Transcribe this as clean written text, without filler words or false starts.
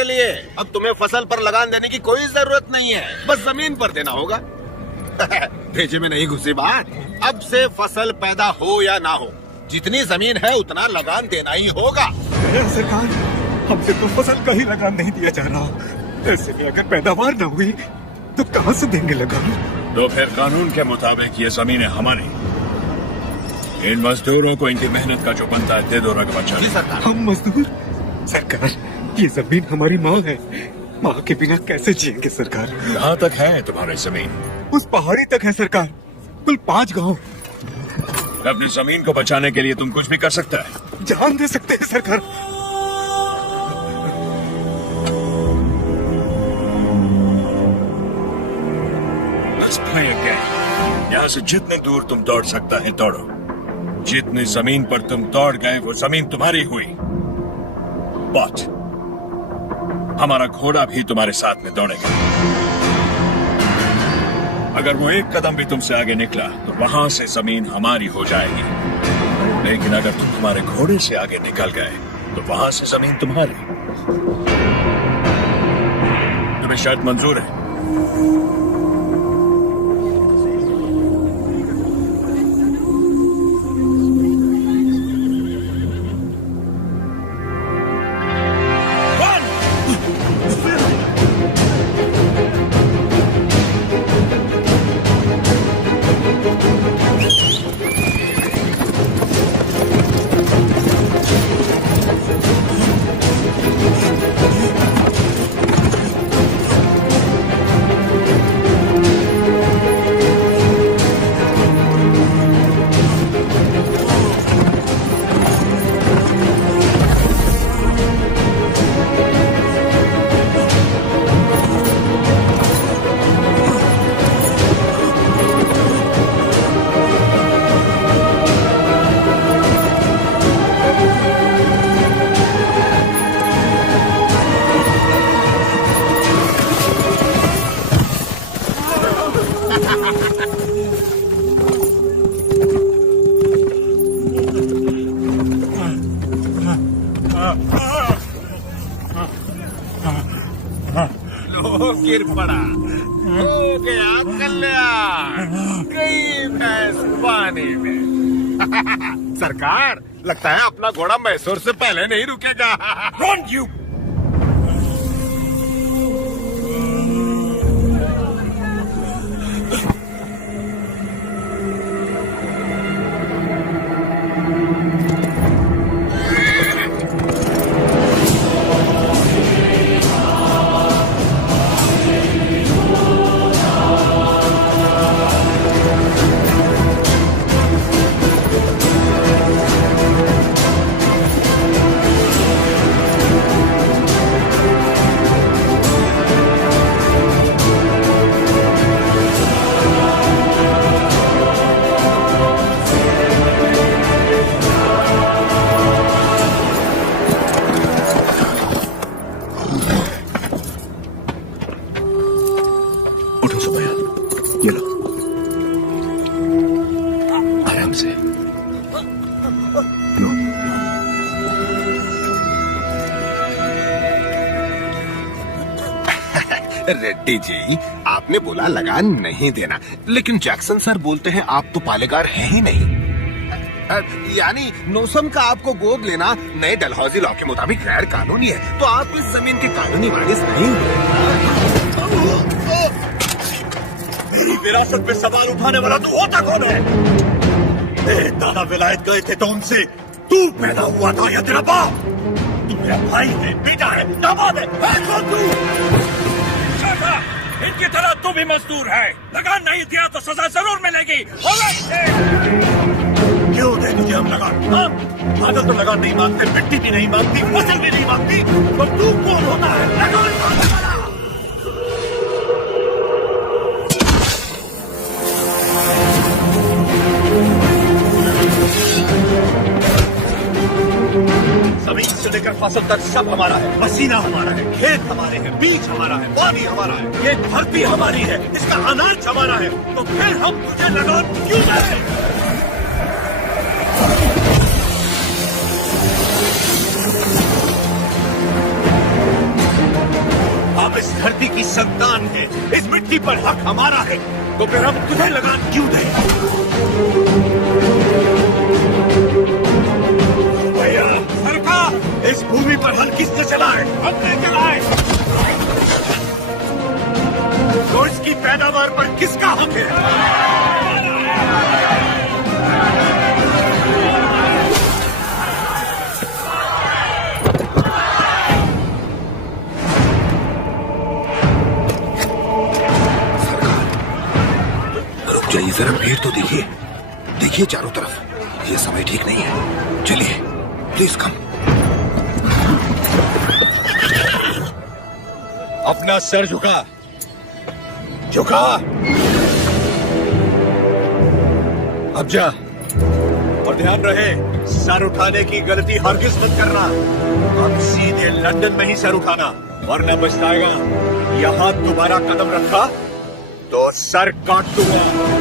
तुम्हारे लिए। अब तुम्हें फसल पर लगान देने की कोई जरूरत नहीं है, बस जमीन पर देना होगा। भेजे में नहीं घुसी बात। अब से फसल पैदा हो या ना हो, जितनी जमीन है उतना लगान देना ही होगा। सरकार, हमसे तो फसल का ही लगान नहीं दिया जा रहा। ऐसे में अगर पैदावार न हुई तो कहाँ से देंगे लगान? तो फिर कानून के मुताबिक ये जमीन है हमारी। इन मजदूरों को इनकी मेहनत का जो बनता है दे दो रकबा। जी सरकार। हम मजदूर? सरकार, ये जमीन हमारी माँ है। माँ के बिना कैसे जिएंगे सरकार? कहाँ तक है तुम्हारी जमीन? उस पहाड़ी तक है सरकार, कुल 5 गांव। अपनी जमीन को बचाने के लिए तुम कुछ भी कर सकता है। जान दे सकते हैं सरकार। Let's play a game. यहाँ से जितने दूर तुम दौड़ सकता है दौड़ो। जितनी जमीन पर तुम दौड़ गए वो जमीन तुम्हारी हुई। बट हमारा घोड़ा भी तुम्हारे साथ में दौड़ेगा। अगर वो एक कदम भी तुमसे आगे निकला तो वहां से जमीन हमारी हो जाएगी। लेकिन अगर तुम हमारे घोड़े से आगे निकल गए तो वहां से जमीन तुम्हारी। तुम्हें शर्त मंजूर है? गिर पड़ा, हो गया कल्याण, गई भैंस पानी में। सरकार, लगता है अपना घोड़ा मैसूर से पहले नहीं रुकेगा। Don't you रेड्डी जी, आपने बोला लगान नहीं देना, लेकिन जैक्सन सर बोलते हैं आप तो पालेगार हैं ही नहीं। यानी नौसम का आपको गोद लेना नए डलहौजी लॉ के मुताबिक गैर कानूनी है, तो आप इस जमीन के कानूनी वारिस नहीं हुए। मेरी विरासत पे सवाल उठाने वाला तू होता कौन है? तेरे दादा विलायत गए थे तो उनसे तू पैदा हुआ था या तेरा बाप? तू मेरा भाई है, बेटा है, दामाद है, कौन तू? इनकी तरह तू भी मजदूर है। लगान नहीं दिया तो सजा जरूर मिलेगी। क्यों दे तुझे हम लगान? बादल तो लगान नहीं मांगते, मिट्टी भी नहीं मांगती, फसल भी नहीं मांगती, तो तू कौन होता है? लगान मांगने वाला। जमीन से लेकर फसल तक सब हमारा है। पसीना हमारा है, खेत हमारे हैं, बीज हमारा है, पानी हमारा है, ये धरती हमारी है, इसका अनाज हमारा है। तो फिर हम तुझे लगान क्यों दें? पर हक हमारा है, तो फिर हम तुझे लगान क्यों दें? भैया सरकार, इस भूमि पर हल किसने चलाए? हमने चलाए। तो इसकी पैदावार पर किसका हक है? जाइए, जरा भीड़ तो देखिए, देखिए चारों तरफ, ये समय ठीक नहीं है। चलिए प्लीज कम। अपना सर झुका, झुका। अब जा, और ध्यान रहे, सर उठाने की गलती हरगिज मत करना। अब सीधे लंदन में ही सर उठाना, वरना पछताएगा। यहाँ दोबारा कदम रखा तो सर काट दूंगा।